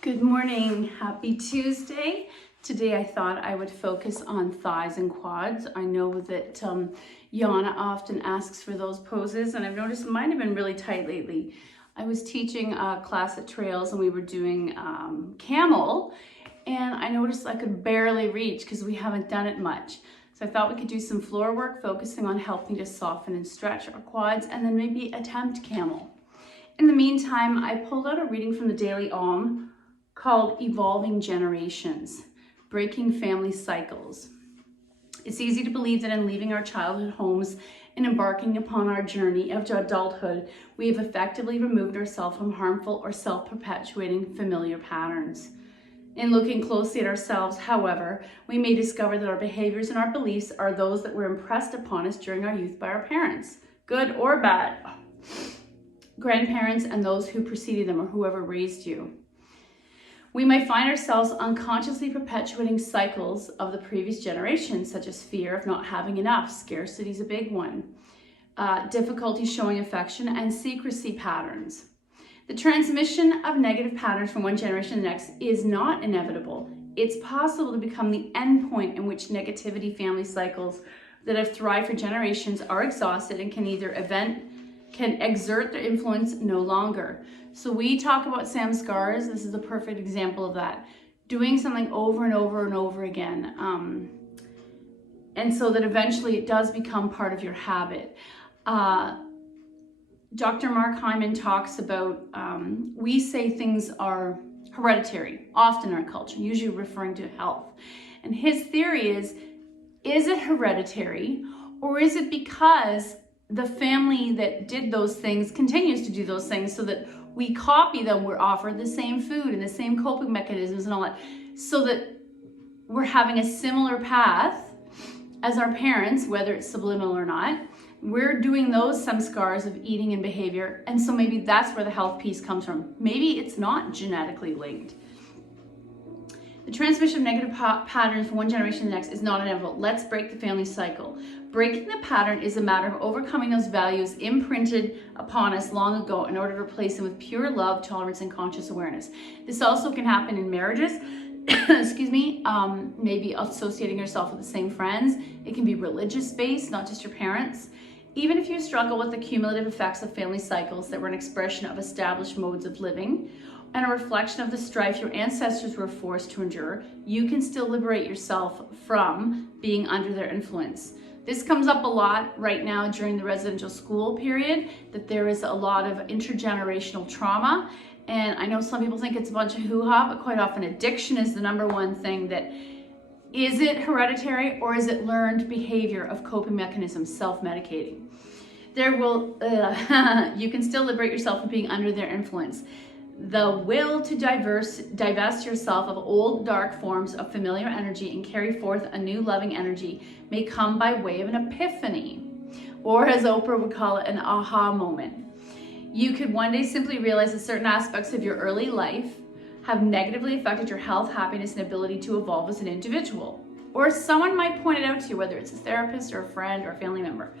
Good morning, happy Tuesday. Today I thought I would focus on thighs and quads. I know that Yana often asks for those poses, and I've noticed mine have been really tight lately. I was teaching a class at Trails and we were doing Camel, and I noticed I could barely reach because we haven't done it much. So I thought we could do some floor work focusing on helping to soften and stretch our quads and then maybe attempt Camel. In the meantime, I pulled out a reading from the Daily Om called Evolving Generations, Breaking Family Cycles. It's easy to believe that in leaving our childhood homes and embarking upon our journey of adulthood, we have effectively removed ourselves from harmful or self-perpetuating familiar patterns. In looking closely at ourselves, however, we may discover that our behaviors and our beliefs are those that were impressed upon us during our youth by our parents, good or bad, grandparents, and those who preceded them or whoever raised you. We may find ourselves unconsciously perpetuating cycles of the previous generation, such as fear of not having enough, scarcity is a big one, difficulty showing affection, and secrecy patterns. The transmission of negative patterns from one generation to the next is not inevitable. It's possible to become the end point in which negativity family cycles that have thrived for generations are exhausted and can exert their influence no longer. So we talk about samskars. This is a perfect example of that. Doing something over and over and over again. And so that eventually it does become part of your habit. Dr. Mark Hyman talks about, we say things are hereditary, often in our culture, usually referring to health. And his theory is it hereditary, or is it because the family that did those things continues to do those things so that we copy them, we're offered the same food and the same coping mechanisms and all that, so that we're having a similar path as our parents, whether it's subliminal or not. We're doing those samskars of eating and behavior, and so maybe that's where the health piece comes from. Maybe it's not genetically linked. The transmission of negative patterns from one generation to the next is not inevitable. Let's break the family cycle. Breaking the pattern is a matter of overcoming those values imprinted upon us long ago in order to replace them with pure love, tolerance, and conscious awareness. This also can happen in marriages, excuse me, maybe associating yourself with the same friends. It can be religious-based, not just your parents. Even if you struggle with the cumulative effects of family cycles that were an expression of established modes of living, and a reflection of the strife your ancestors were forced to endure, you can still liberate yourself from being under their influence. This comes up a lot right now during the residential school period, that there is a lot of intergenerational trauma. And I know some people think it's a bunch of hoo-ha, but quite often addiction is the number one thing that, is it hereditary or is it learned behavior of coping mechanisms, self-medicating? You can still liberate yourself from being under their influence. The will to divest yourself of old dark forms of familiar energy and carry forth a new loving energy may come by way of an epiphany, or as Oprah would call it, an aha moment. You could one day simply realize that certain aspects of your early life have negatively affected your health, happiness, and ability to evolve as an individual. Or someone might point it out to you, whether it's a therapist or a friend or a family member.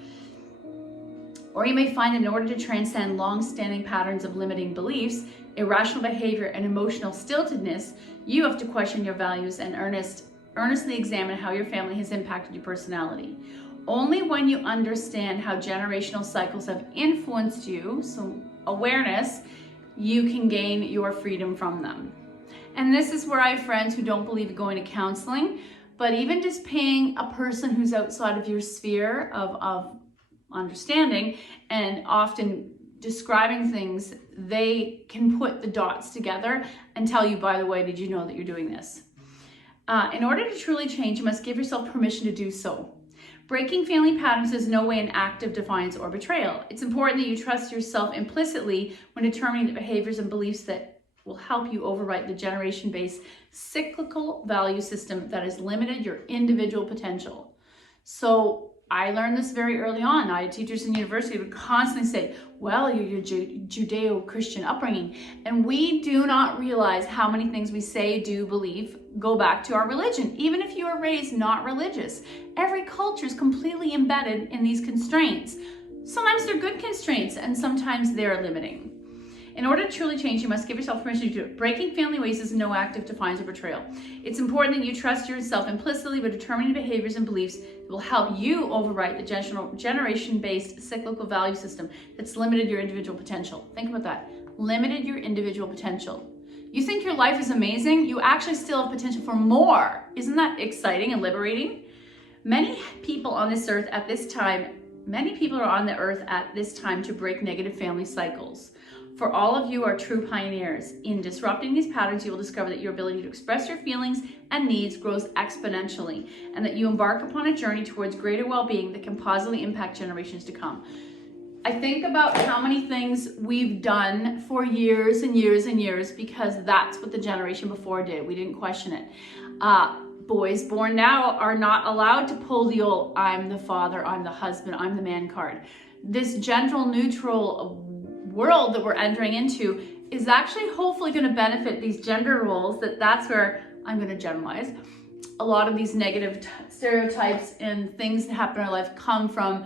Or you may find that in order to transcend long-standing patterns of limiting beliefs, irrational behavior, and emotional stiltedness, you have to question your values and earnestly examine how your family has impacted your personality. Only when you understand how generational cycles have influenced you, so awareness, you can gain your freedom from them. And this is where I have friends who don't believe in going to counseling, but even just paying a person who's outside of your sphere of understanding and often describing things, they can put the dots together and tell you, by the way, did you know that you're doing this? In order to truly change, you must give yourself permission to do so. Breaking family patterns is no way an act of defiance or betrayal. It's important that you trust yourself implicitly when determining the behaviors and beliefs that will help you overwrite the generation-based cyclical value system that has limited your individual potential. So I learned this very early on. I had teachers in university who would constantly say, well, your Judeo-Christian upbringing. And we do not realize how many things we say, do, believe, go back to our religion. Even if you were raised not religious, every culture is completely embedded in these constraints. Sometimes they're good constraints and sometimes they're limiting. In order to truly change, you must give yourself permission to do it. Breaking family ways is no act of defiance or betrayal. It's important that you trust yourself implicitly by determining behaviors and beliefs that will help you overwrite the generation-based cyclical value system that's limited your individual potential. Think about that. Limited your individual potential. You think your life is amazing? You actually still have potential for more. Isn't that exciting and liberating? Many people on this earth at this time, many people are on the earth at this time to break negative family cycles. For all of you are true pioneers. In disrupting these patterns, you will discover that your ability to express your feelings and needs grows exponentially, and that you embark upon a journey towards greater well-being that can positively impact generations to come. I think about how many things we've done for years and years and years because that's what the generation before did. We didn't question it. Boys born now are not allowed to pull the old, I'm the father, I'm the husband, I'm the man card. This gender neutral world that we're entering into is actually hopefully going to benefit these gender roles. That's where I'm going to generalize. A lot of these negative stereotypes and things that happen in our life come from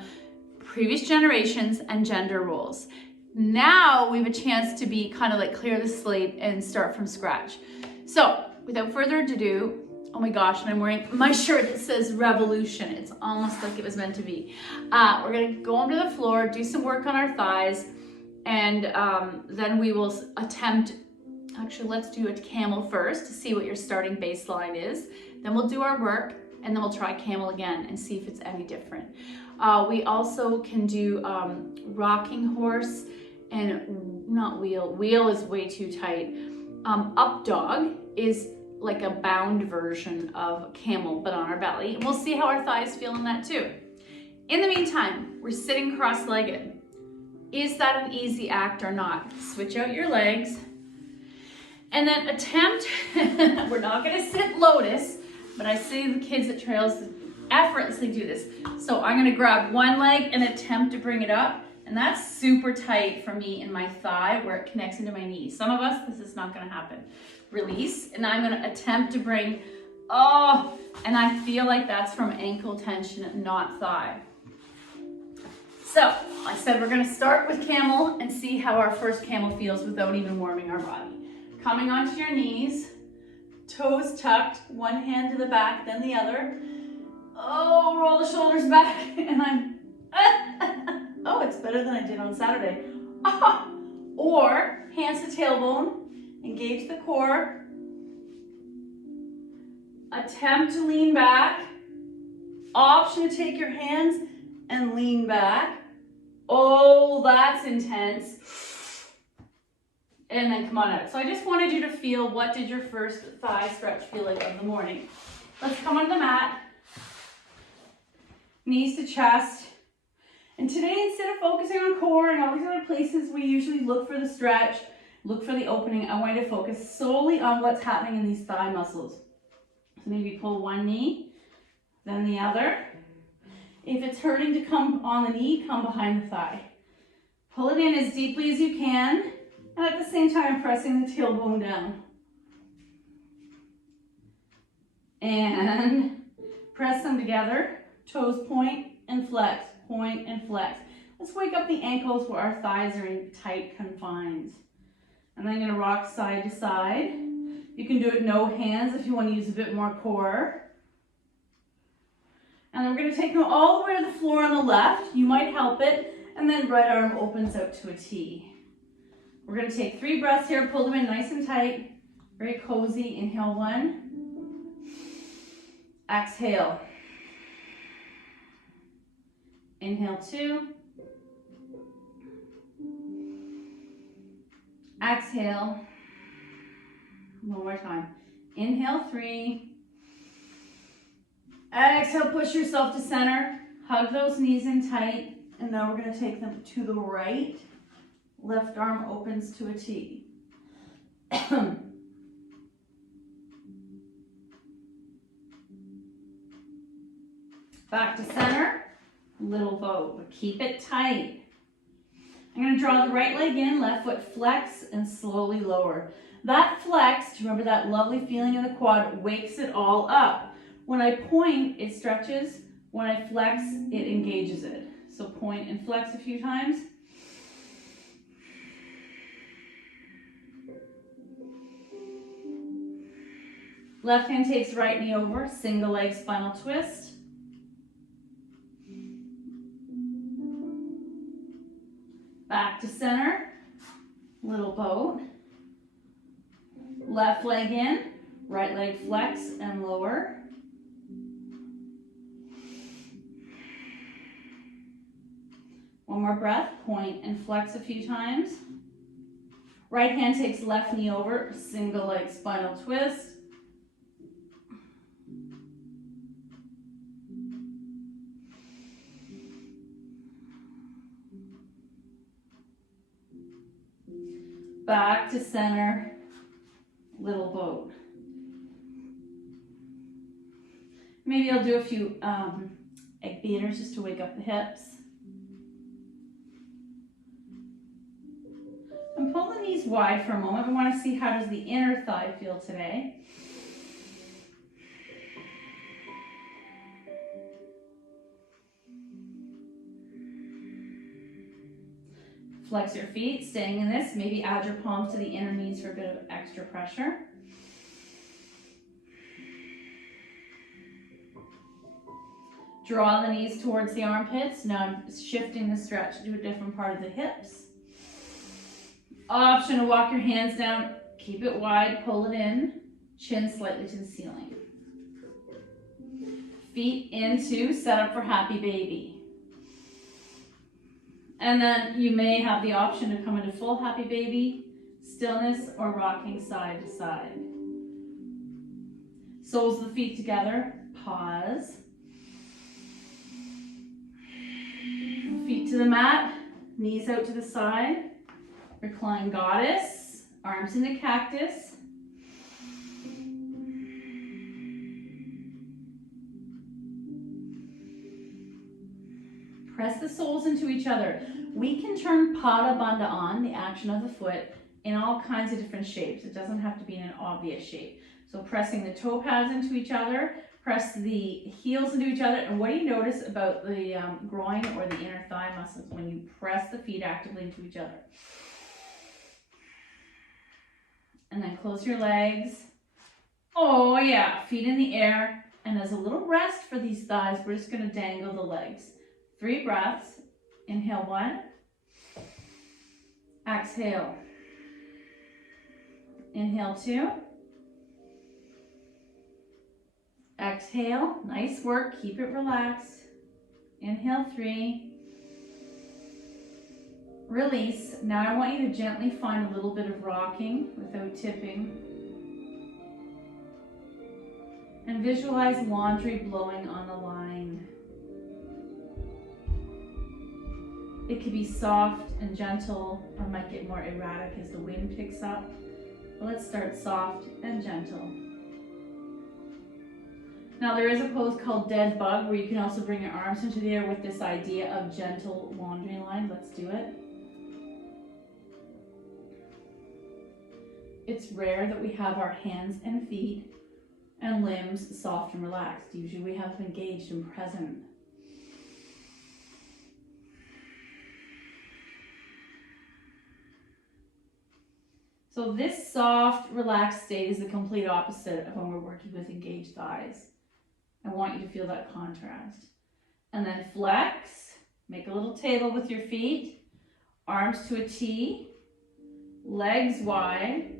previous generations and gender roles. Now we have a chance to be kind of like clear the slate and start from scratch. So without further ado, oh my gosh, and I'm wearing my shirt that says revolution. It's almost like it was meant to be. We're going to go onto the floor, do some work on our thighs, and then we will attempt, actually let's do a camel first to see what your starting baseline is. Then we'll do our work, and then we'll try camel again and see if it's any different. We also can do rocking horse and not wheel. Wheel is way too tight. Up dog is like a bound version of camel, but on our belly. And we'll see how our thighs feel in that too. In the meantime, we're sitting cross-legged. Is that an easy act or not? Switch out your legs and then attempt, we're not gonna sit lotus, but I see the kids at trails effortlessly do this. So I'm gonna grab one leg and attempt to bring it up. And that's super tight for me in my thigh where it connects into my knee. Some of us, this is not gonna happen. Release, and I'm gonna attempt to bring, and I feel like that's from ankle tension, not thigh. So I said we're gonna start with camel and see how our first camel feels without even warming our body. Coming onto your knees, toes tucked, one hand to the back, then the other. Oh, roll the shoulders back, and I'm, it's better than I did on Saturday. Or hands to tailbone, engage the core. Attempt to lean back. Option to take your hands and lean back. Oh, that's intense. And then come on out. So I just wanted you to feel, what did your first thigh stretch feel like of the morning? Let's come on the mat. Knees to chest. And today, instead of focusing on core and all these other places we usually look for the stretch, look for the opening, I want you to focus solely on what's happening in these thigh muscles. So maybe pull one knee, then the other. If it's hurting to come on the knee, come behind the thigh. Pull it in as deeply as you can, and at the same time pressing the tailbone down. And press them together. Toes point and flex, point and flex. Let's wake up the ankles where our thighs are in tight confines. And then I'm going to rock side to side. You can do it no hands if you want to use a bit more core. And then we're going to take them all the way to the floor on the left. You might help it. And then right arm opens out to a T. We're going to take 3 breaths here. Pull them in nice and tight. Very cozy. Inhale 1. Exhale. Inhale 2. Exhale. One more time. Inhale 3. Exhale, push yourself to center. Hug those knees in tight. And now we're going to take them to the right. Left arm opens to a T. Back to center. Little bow, but keep it tight. I'm going to draw the right leg in, left foot flex, and slowly lower. That flex, remember that lovely feeling in the quad, wakes it all up. When I point, it stretches. When I flex, it engages it. So point and flex a few times. Left hand takes right knee over, single leg spinal twist. Back to center, little boat. Left leg in, right leg flex and lower. One more breath, point and flex a few times. Right hand takes left knee over, single leg spinal twist. Back to center, little boat. Maybe I'll do a few egg beaters just to wake up the hips. And pull the knees wide for a moment. We want to see how does the inner thigh feel today. Flex your feet, staying in this. Maybe add your palms to the inner knees for a bit of extra pressure. Draw the knees towards the armpits. Now I'm shifting the stretch to a different part of the hips. Option to walk your hands down. Keep it wide, pull it in. Chin slightly to the ceiling. Feet into set up for happy baby. And then you may have the option to come into full happy baby, stillness, or rocking side to side. Soles of the feet together, pause. Feet to the mat, knees out to the side. Recline goddess, arms into cactus. Press the soles into each other. We can turn Pada Bandha on, the action of the foot, in all kinds of different shapes. It doesn't have to be in an obvious shape. So pressing the toe pads into each other, press the heels into each other, and what do you notice about the groin or the inner thigh muscles when you press the feet actively into each other? And then close your legs. Oh yeah, feet in the air. And as a little rest for these thighs, we're just gonna dangle the legs. 3 breaths. Inhale 1. Exhale. Inhale 2. Exhale. Nice work. Keep it relaxed. Inhale 3. Release. Now I want you to gently find a little bit of rocking without tipping. And visualize laundry blowing on the line. It could be soft and gentle, or might get more erratic as the wind picks up. But let's start soft and gentle. Now there is a pose called dead bug where you can also bring your arms into the air with this idea of gentle laundry line. Let's do it. It's rare that we have our hands and feet and limbs soft and relaxed. Usually we have them engaged and present. So this soft, relaxed state is the complete opposite of when we're working with engaged thighs. I want you to feel that contrast. And then flex, make a little table with your feet, arms to a T, legs wide.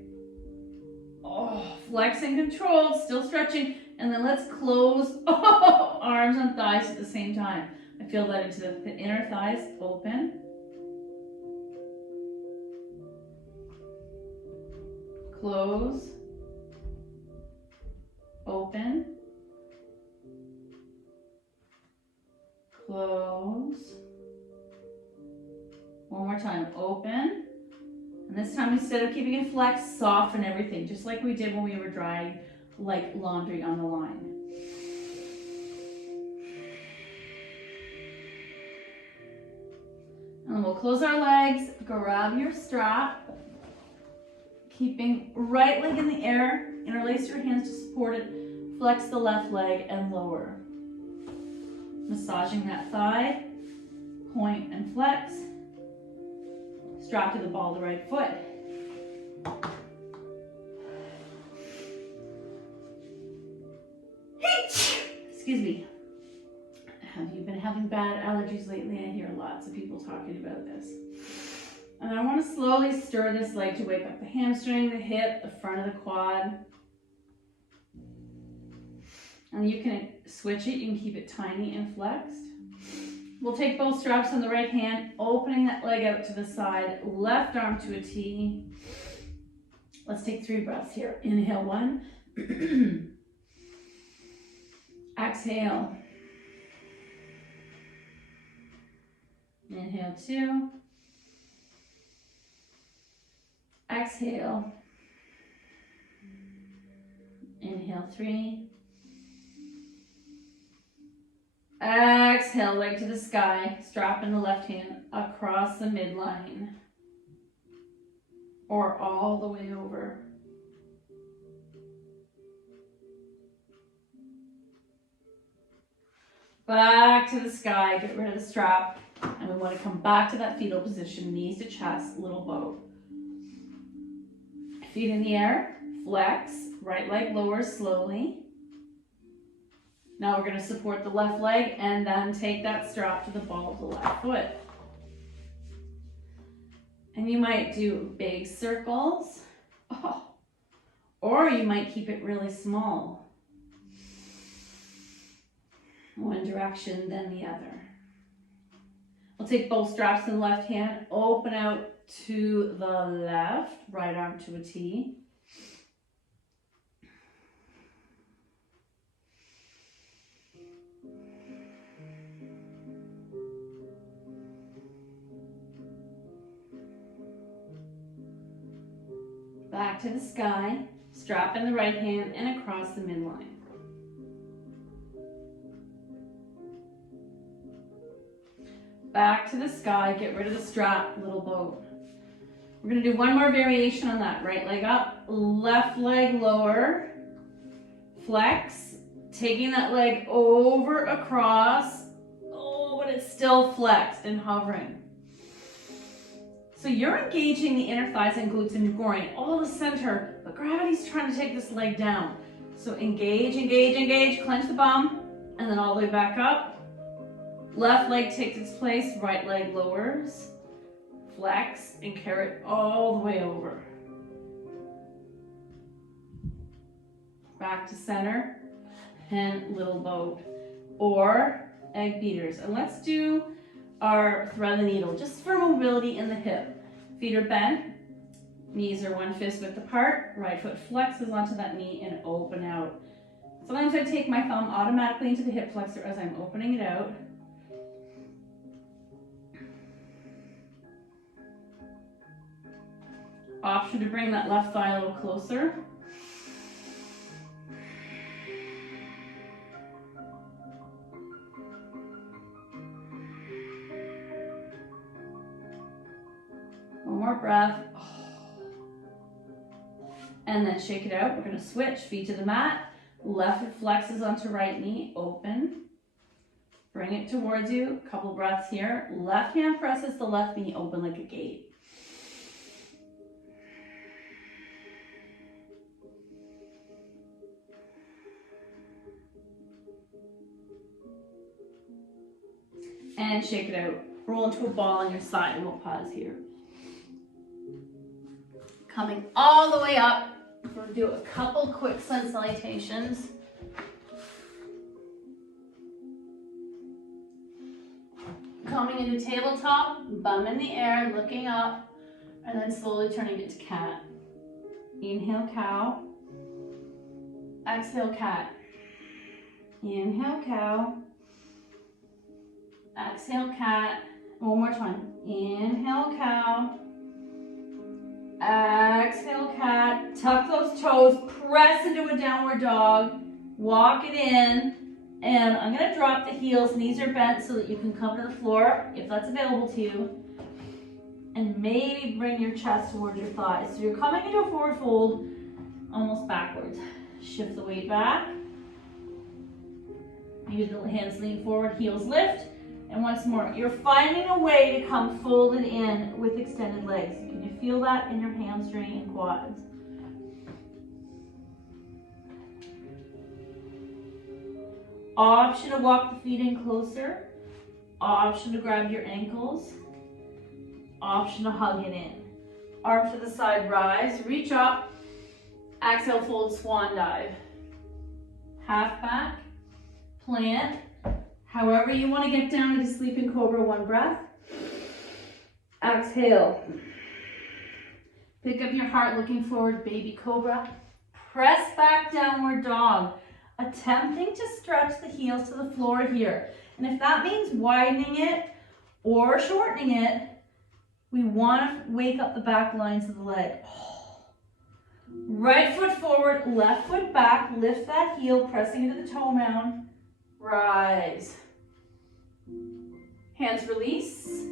Oh, flex and controlled, still stretching. And then let's close arms and thighs at the same time. I feel that into the inner thighs, open. Close, open, close. One more time, open. And this time, instead of keeping it flexed, soften everything, just like we did when we were drying like laundry on the line. And then we'll close our legs, grab your strap. Keeping right leg in the air, interlace your hands to support it, flex the left leg and lower. Massaging that thigh, point and flex. Strap to the ball of the right foot. Excuse me. Have you been having bad allergies lately? I hear lots of people talking about this. And I want to slowly stir this leg to wake up the hamstring, the hip, the front of the quad. And you can switch it, you can keep it tiny and flexed. We'll take both straps on the right hand, opening that leg out to the side, left arm to a T. Let's take 3 breaths here. Inhale 1. Exhale. Inhale 2. Exhale. Inhale 3. Exhale, leg to the sky, strap in the left hand across the midline or all the way over. Back to the sky, get rid of the strap, and we want to come back to that fetal position, knees to chest, little boat. Feet in the air, flex, right leg lowers slowly. Now we're going to support the left leg and then take that strap to the ball of the left foot. And you might do big circles, or you might keep it really small. One direction, then the other. We'll take both straps in the left hand, open out to the left, right arm to a T. Back to the sky, strap in the right hand and across the midline. Back to the sky, get rid of the strap, little boat. We're going to do one more variation on that. Right leg up, left leg lower, flex, taking that leg over, across, but it's still flexed and hovering. So you're engaging the inner thighs and glutes and groin, all the center, but gravity's trying to take this leg down. So engage, engage, engage, clench the bum, and then all the way back up. Left leg takes its place, right leg lowers, flex, and carry it all the way over. Back to center, and little boat, or egg beaters. And let's do our thread the needle, just for mobility in the hip. Feet are bent, knees are 1 fist width apart, right foot flexes onto that knee and open out. Sometimes I take my thumb automatically into the hip flexor as I'm opening it out. Option to bring that left thigh a little closer. One more breath. And then shake it out. We're going to switch, feet to the mat. Left foot flexes onto right knee, open. Bring it towards you. Couple breaths here. Left hand presses the left knee open like a gate. And shake it out. Roll into a ball on your side, and we'll pause here. Coming all the way up, we're going to do a couple quick sun salutations. Coming into tabletop, bum in the air, looking up, and then slowly turning it to cat. Inhale, cow. Exhale, cat. Inhale, cow. Exhale, cat. One more time. Inhale, cow. Exhale, cat. Tuck those toes. Press into a downward dog. Walk it in. And I'm going to drop the heels. Knees are bent so that you can come to the floor if that's available to you. And maybe bring your chest towards your thighs. So you're coming into a forward fold, almost backwards. Shift the weight back. Use the hands lean forward, heels lift. And once more, you're finding a way to come folded in with extended legs. Can you feel that in your hamstring and quads? Option to walk the feet in closer. Option to grab your ankles. Option to hug it in. Arm to the side, rise, reach up. Exhale, fold, swan dive. Half back, plant. However you want to get down to sleeping cobra, one breath. Exhale. Pick up your heart, looking forward, baby cobra. Press back, downward dog. Attempting to stretch the heels to the floor here. And if that means widening it or shortening it, we want to wake up the back lines of the leg. Right foot forward, left foot back, lift that heel, pressing into the toe mound. Rise. Hands release.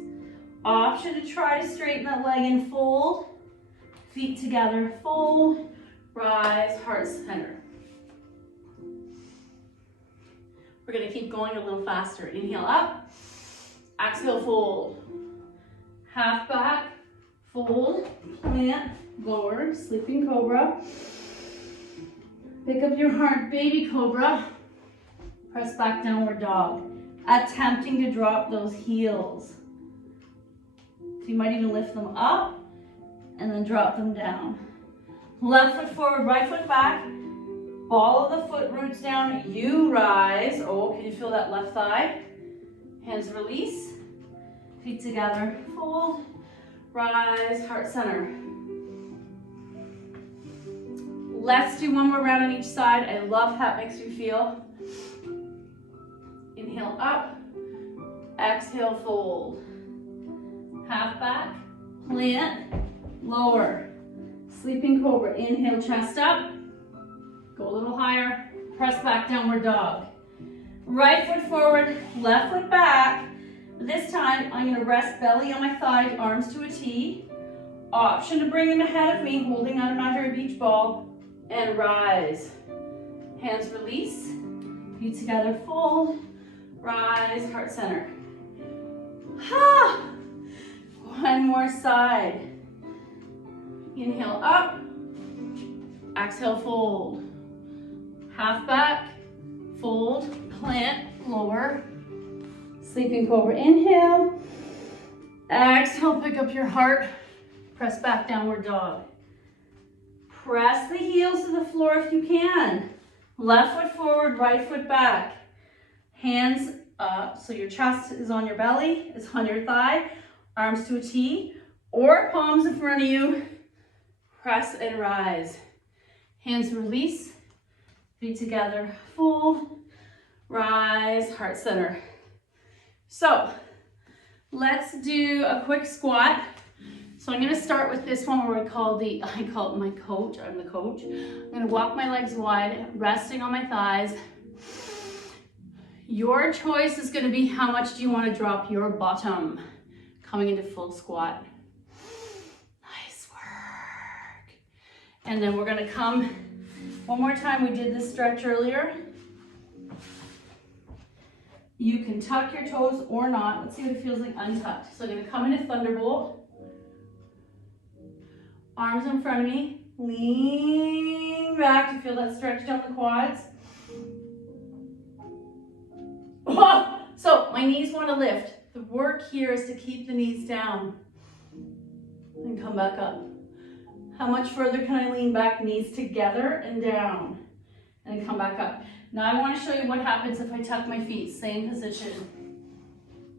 Option to try to straighten that leg and fold. Feet together, fold. Rise, heart center. We're going to keep going a little faster. Inhale up. Exhale, fold. Half back, fold, plant, lower, sleeping cobra. Pick up your heart, baby cobra. Press back, downward dog. Attempting to drop those heels. So you might even lift them up and then drop them down. Left foot forward, right foot back. Ball of the foot roots down. You rise. Oh, can you feel that left thigh? Hands release. Feet together, fold, rise, heart center. Let's do one more round on each side. I love how it makes you feel. Inhale up, exhale, fold. Half back, plant, lower. Sleeping cobra, inhale, chest up. Go a little higher, press back, downward dog. Right foot forward, left foot back. This time, I'm going to rest belly on my thigh, arms to a T. Option to bring them ahead of me, holding out imaginary beach ball, and rise. Hands release, feet together, fold, rise, heart center. One more side. Inhale up, exhale, fold. Half back, fold, plant, lower. Sleeping cobra, inhale. Exhale, pick up your heart. Press back, downward dog. Press the heels to the floor if you can. Left foot forward, right foot back. Hands up, so your chest is on your belly, is on your thigh. Arms to a T, or palms in front of you. Press and rise. Hands release. Feet together, fold. Rise, heart center. So let's do a quick squat. So I'm going to start with this one where I call it my coach. I'm the coach. I'm going to walk my legs wide, resting on my thighs. Your choice is going to be how much do you want to drop your bottom coming into full squat. Nice work. And then we're going to come one more time. We did this stretch earlier. You can tuck your toes or not. Let's see what it feels like untucked. So I'm going to come into Thunderbolt. Arms in front of me. Lean back to feel that stretch down the quads. So my knees want to lift. The work here is to keep the knees down and come back up. How much further can I lean back? Knees together and down and come back up. Now I want to show you what happens if I tuck my feet, same position.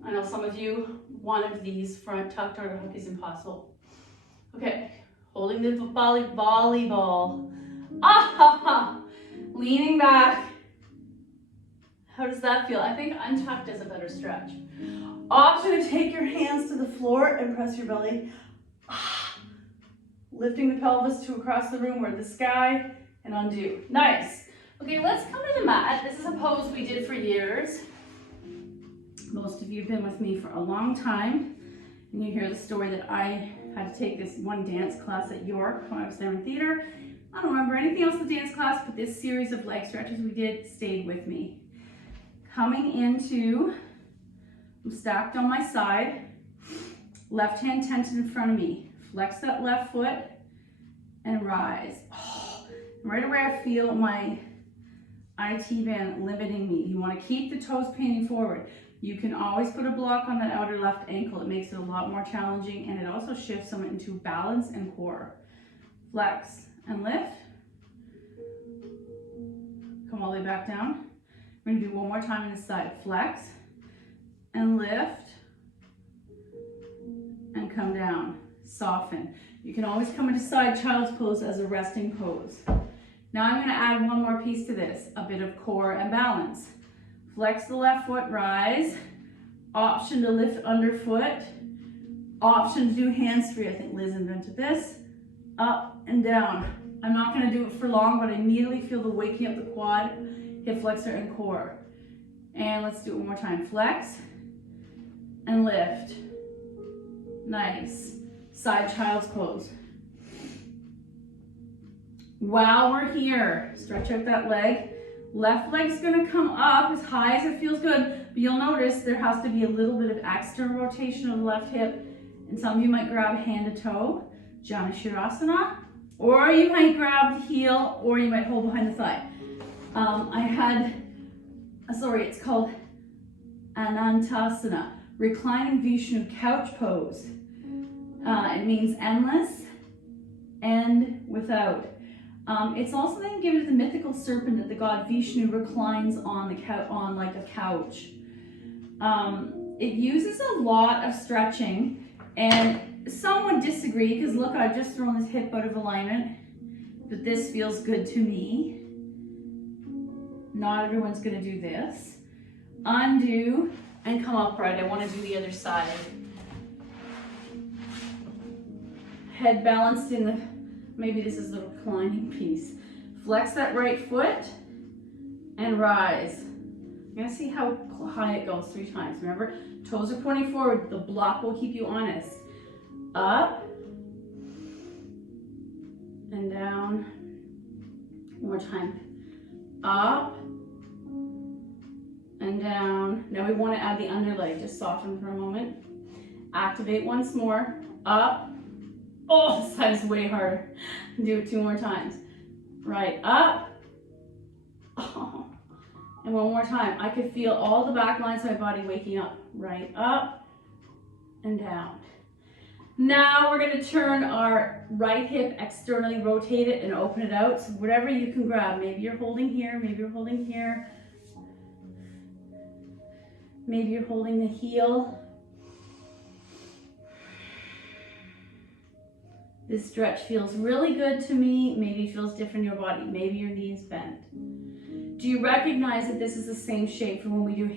I know some of you, one of these front tucked or hook is impossible. Okay, holding the volleyball. Leaning back. How does that feel? I think untucked is a better stretch. Option to take your hands to the floor and press your belly. Lifting the pelvis to across the room or the sky and undo. Nice. Okay, let's come to the mat. This is a pose we did for years. Most of you have been with me for a long time. And you hear the story that I had to take this one dance class at York when I was there in theater. I don't remember anything else in the dance class, but this series of leg stretches we did stayed with me. Coming into, I'm stacked on my side. Left hand tented in front of me. Flex that left foot and rise. Right away I feel IT band limiting me. You want to keep the toes painting forward. You can always put a block on that outer left ankle. It makes it a lot more challenging, and it also shifts someone into balance and core. Flex and lift. Come all the way back down. We're going to do one more time on this side. Flex and lift and come down. Soften. You can always come into side child's pose as a resting pose. Now I'm going to add one more piece to this, a bit of core and balance. Flex the left foot, rise. Option to lift underfoot. Option to do hands free. I think Liz invented this. Up and down. I'm not going to do it for long, but I immediately feel the waking up the quad, hip flexor, and core. And let's do it one more time. Flex and lift. Nice. Side child's pose. While we're here, stretch out that leg. Left leg's gonna come up as high as it feels good, but you'll notice there has to be a little bit of external rotation of the left hip, and some of you might grab hand to toe, Janashirasana, or you might grab the heel, or you might hold behind the thigh. It's called Anantasana, reclining Vishnu couch pose. It means endless and without. It's also then given to the mythical serpent that the god Vishnu reclines on like a couch. It uses a lot of stretching, and some would disagree because look, I've just thrown this hip out of alignment, but this feels good to me. Not everyone's going to do this. Undo and come upright. I want to do the other side. Head balanced in the, maybe this is the reclining piece. Flex that right foot and rise. You're gonna see how high it goes 3 times. Remember, toes are pointing forward. The block will keep you honest. Up and down. One more time. Up and down. Now we want to add the underleg. Just soften for a moment. Activate once more. Up. Oh, this side is way harder. Do it 2 more times. Right, up. Oh. And one more time. I could feel all the back lines of my body waking up. Right, up and down. Now we're going to turn our right hip externally, rotate it and open it out. So whatever you can grab. Maybe you're holding here, maybe you're holding here. Maybe you're holding the heel. This stretch feels really good to me. Maybe it feels different in your body. Maybe your knees bent. Do you recognize that this is the same shape from when we do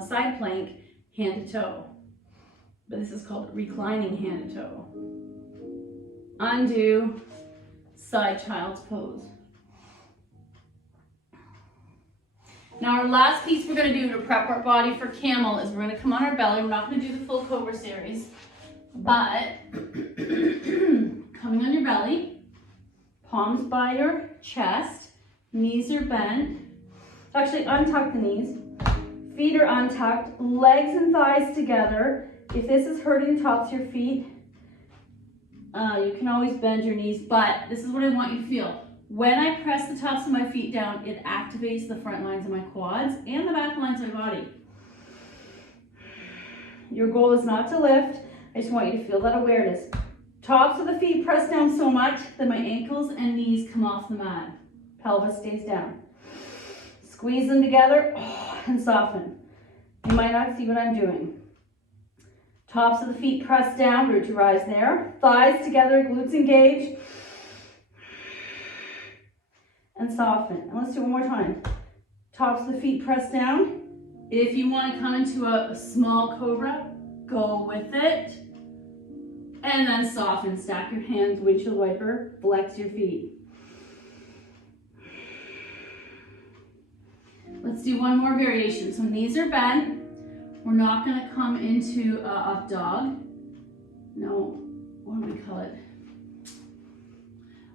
side plank, hand to toe? But this is called reclining hand to toe. Undo, side child's pose. Now our last piece we're going to do to prep our body for camel is we're going to come on our belly. We're not going to do the full cobra series, but coming on your belly, palms by your chest, knees are bent. Actually, untuck the knees. Feet are untucked, legs and thighs together. If this is hurting the tops of your feet, you can always bend your knees, but this is what I want you to feel. When I press the tops of my feet down, it activates the front lines of my quads and the back lines of my body. Your goal is not to lift. I just want you to feel that awareness. Tops of the feet press down so much that my ankles and knees come off the mat. Pelvis stays down. Squeeze them together and soften. You might not see what I'm doing. Tops of the feet press down, root to rise there. Thighs together, glutes engage. And soften. And let's do it one more time. Tops of the feet press down. If you want to come into a small cobra, go with it. And then soften. Stack your hands, windshield wiper, flex your feet. Let's do one more variation. So knees are bent. We're not going to come into up dog. No, what do we call it?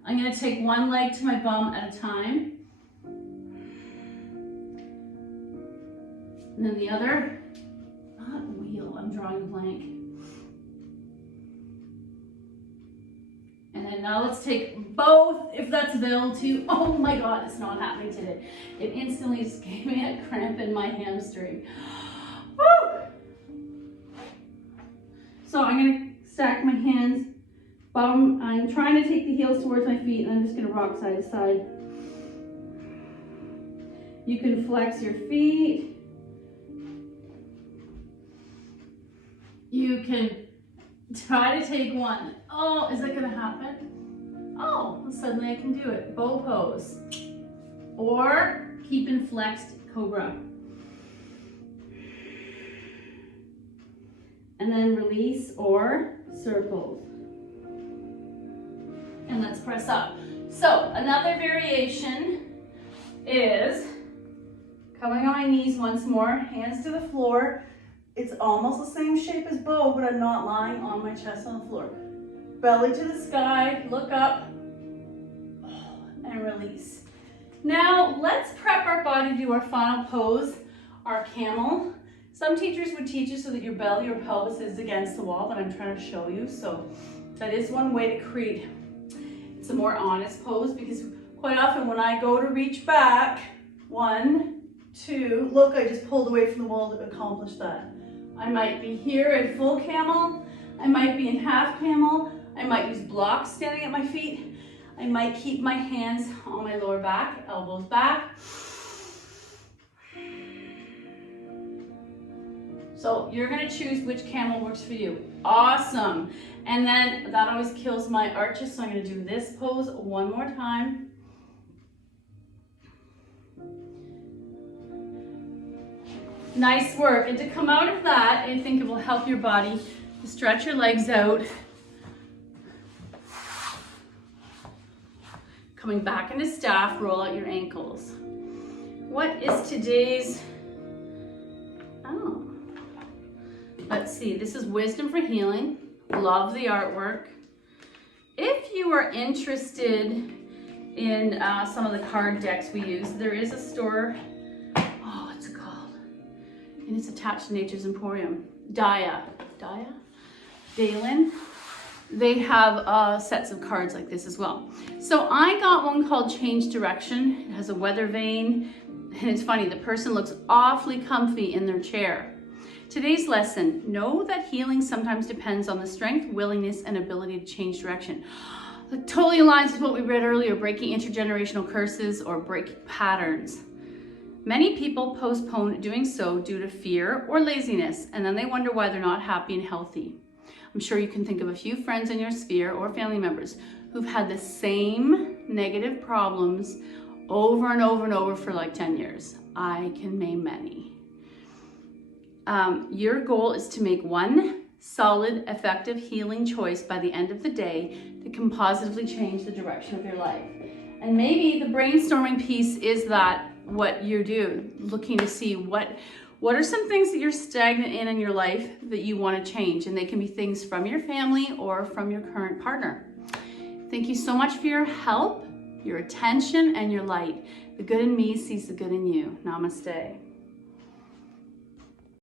I'm going to take one leg to my bum at a time. And then the other, not wheel, I'm drawing a blank. And And now let's take both, if that's available to you. Oh my God, it's not happening today. It instantly just gave me a cramp in my hamstring. Woo! So I'm gonna stack my hands. I'm trying to take the heels towards my feet, and I'm just gonna rock side to side. You can flex your feet. You can try to take one. Oh, is that gonna happen? Oh, suddenly I can do it. Bow pose. Or keep in flexed cobra. And then release or circles. And let's press up. So another variation is coming on my knees once more, hands to the floor. It's almost the same shape as bow, but I'm not lying on my chest on the floor. Belly to the sky, look up, and release. Now, let's prep our body to do our final pose, our camel. Some teachers would teach you so that your belly or pelvis is against the wall, but I'm trying to show you. So that is one way to create, it's a more honest pose, because quite often when I go to reach back, 1, 2, look, I just pulled away from the wall to accomplish that. I might be here in full camel, I might be in half camel, I might use blocks standing at my feet, I might keep my hands on my lower back, elbows back. So you're gonna choose which camel works for you. Awesome. And then that always kills my arches, so I'm gonna do this pose one more time. Nice work. And to come out of that, I think it will help your body to stretch your legs out. Coming back into staff, roll out your ankles. What is today's, let's see, this is Wisdom for Healing. Love the artwork. If you are interested in some of the card decks we use, there is a store, what's it called? And it's attached to Nature's Emporium. Dalen. They have sets of cards like this as well. So I got one called Change Direction. It has a weather vane. And it's funny, the person looks awfully comfy in their chair. Today's lesson, know that healing sometimes depends on the strength, willingness, and ability to change direction. It totally aligns with what we read earlier, breaking intergenerational curses or breaking patterns. Many people postpone doing so due to fear or laziness, and then they wonder why they're not happy and healthy. I'm sure you can think of a few friends in your sphere or family members who've had the same negative problems over and over and over for like 10 years. I can name many. Your goal is to make one solid, effective healing choice by the end of the day that can positively change the direction of your life. And maybe the brainstorming piece is that what you do, looking to see what are some things that you're stagnant in your life that you want to change, and they can be things from your family or from your current partner. Thank you so much for your help, your attention, and your light. The good in me sees the good in you. Namaste.